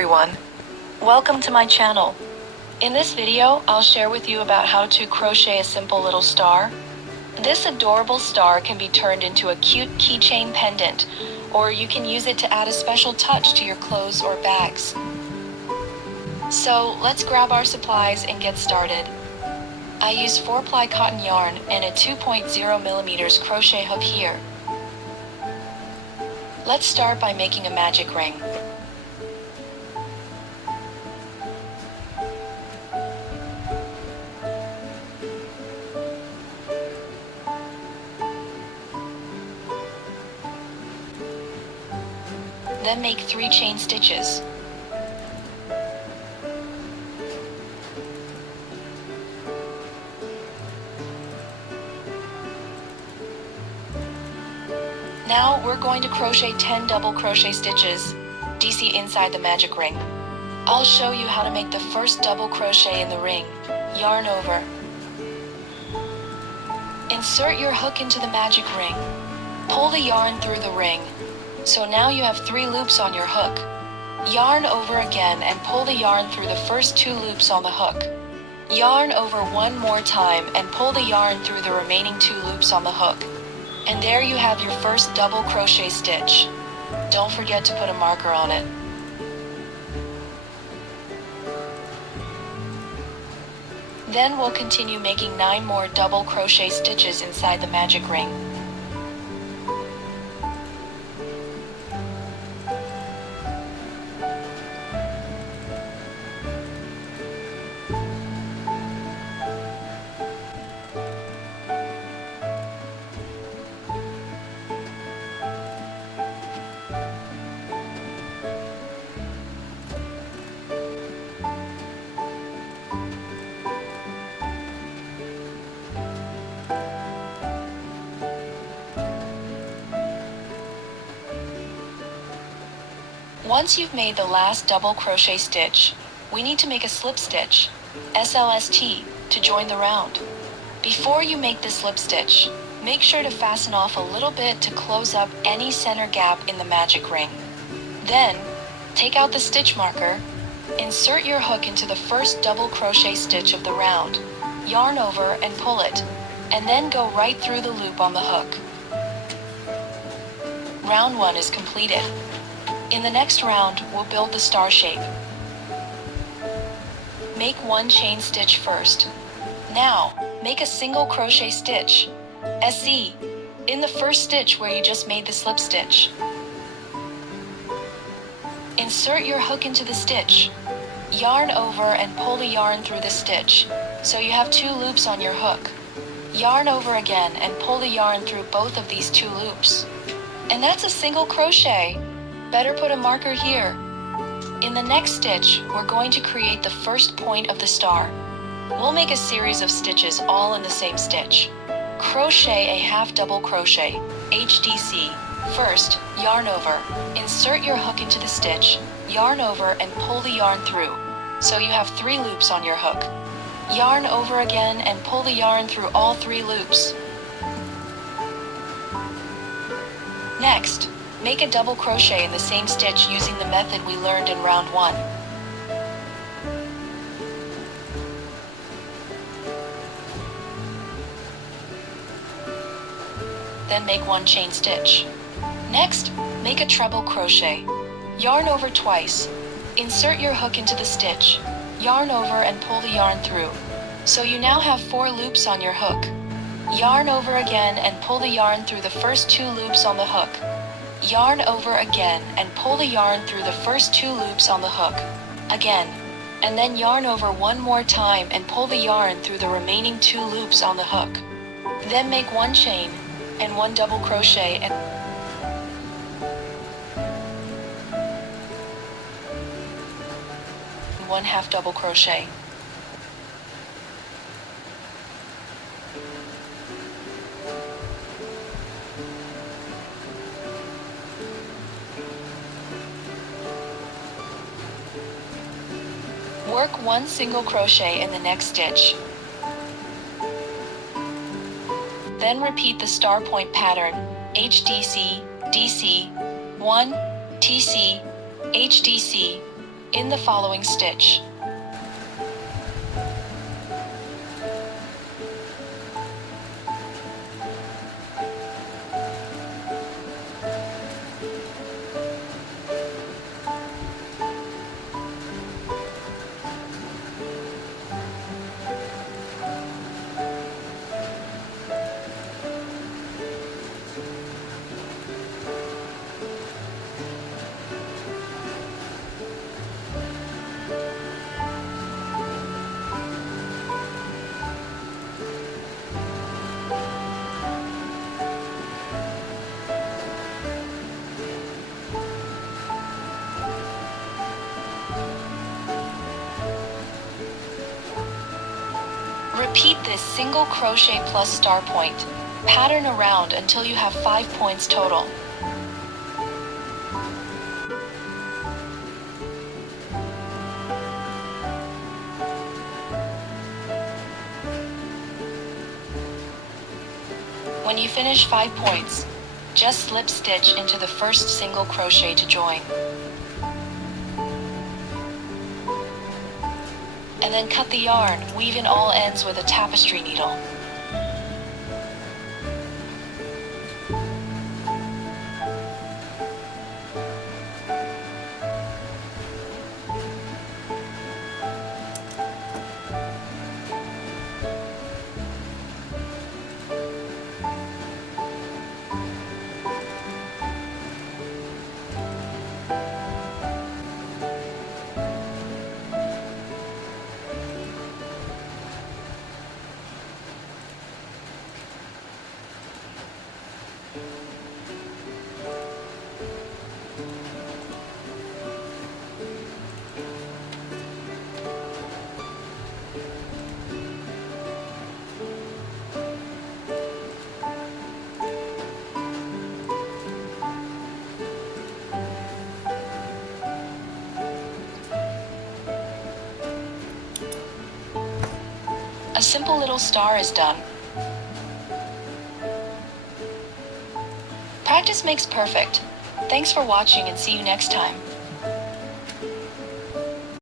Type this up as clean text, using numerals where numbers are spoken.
everyone. Welcome to my channel. In this video, I'll share with you about how to crochet a simple little star. This adorable star can be turned into a cute keychain pendant, or you can use it to add a special touch to your clothes or bags. So let's grab our supplies and get started. I use 4-ply cotton yarn and a 2.0mm crochet hook here. Let's start by making a magic ring. Then make 3 chain stitches. Now we're going to crochet 10 double crochet stitches, DC inside the magic ring. I'll show you how to make the first double crochet in the ring. Yarn over. Insert your hook into the magic ring. Pull the yarn through the ring. So now you have 3 loops on your hook. Yarn over again and pull the yarn through the first 2 loops on the hook. Yarn over one more time and pull the yarn through the remaining 2 loops on the hook. And there you have your first double crochet stitch. Don't forget to put a marker on it. Then we'll continue making 9 more double crochet stitches inside the magic ring. Once you've made the last double crochet stitch, we need to make a slip stitch, slst, to join the round. Before you make the slip stitch, make sure to fasten off a little bit to close up any center gap in the magic ring. Then, take out the stitch marker, insert your hook into the first double crochet stitch of the round, yarn over and pull it, and then go right through the loop on the hook. Round 1 is completed. In the next round, we'll build the star shape. Make 1 chain stitch first. Now, make a single crochet stitch, SC, in the first stitch where you just made the slip stitch. Insert your hook into the stitch. Yarn over and pull the yarn through the stitch, so you have 2 loops on your hook. Yarn over again and pull the yarn through both of these 2 loops. And that's a single crochet. Better put a marker here. In the next stitch, we're going to create the first point of the star. We'll make a series of stitches all in the same stitch. Crochet a half double crochet, HDC. First, yarn over. Insert your hook into the stitch, yarn over and pull the yarn through. So you have 3 loops on your hook. Yarn over again and pull the yarn through all 3 loops. Next, make a double crochet in the same stitch using the method we learned in round 1. Then make 1 chain stitch. Next, make a treble crochet. Yarn over twice. Insert your hook into the stitch. Yarn over and pull the yarn through. So you now have 4 loops on your hook. Yarn over again and pull the yarn through the first 2 loops on the hook. Yarn over again and pull the yarn through the first 2 loops on the hook. Again, and then yarn over one more time and pull the yarn through the remaining 2 loops on the hook. Then make 1 chain and 1 double crochet and 1 half double crochet. Work 1 single crochet in the next stitch. Then repeat the star point pattern, HDC, DC, 1, TC, HDC, in the following stitch. Repeat this single crochet plus star point pattern around until you have 5 points total. When you finish 5 points, just slip stitch into the first single crochet to join. And then cut the yarn, weave in all ends with a tapestry needle. A simple little star is done. Practice makes perfect. Thanks for watching and see you next time.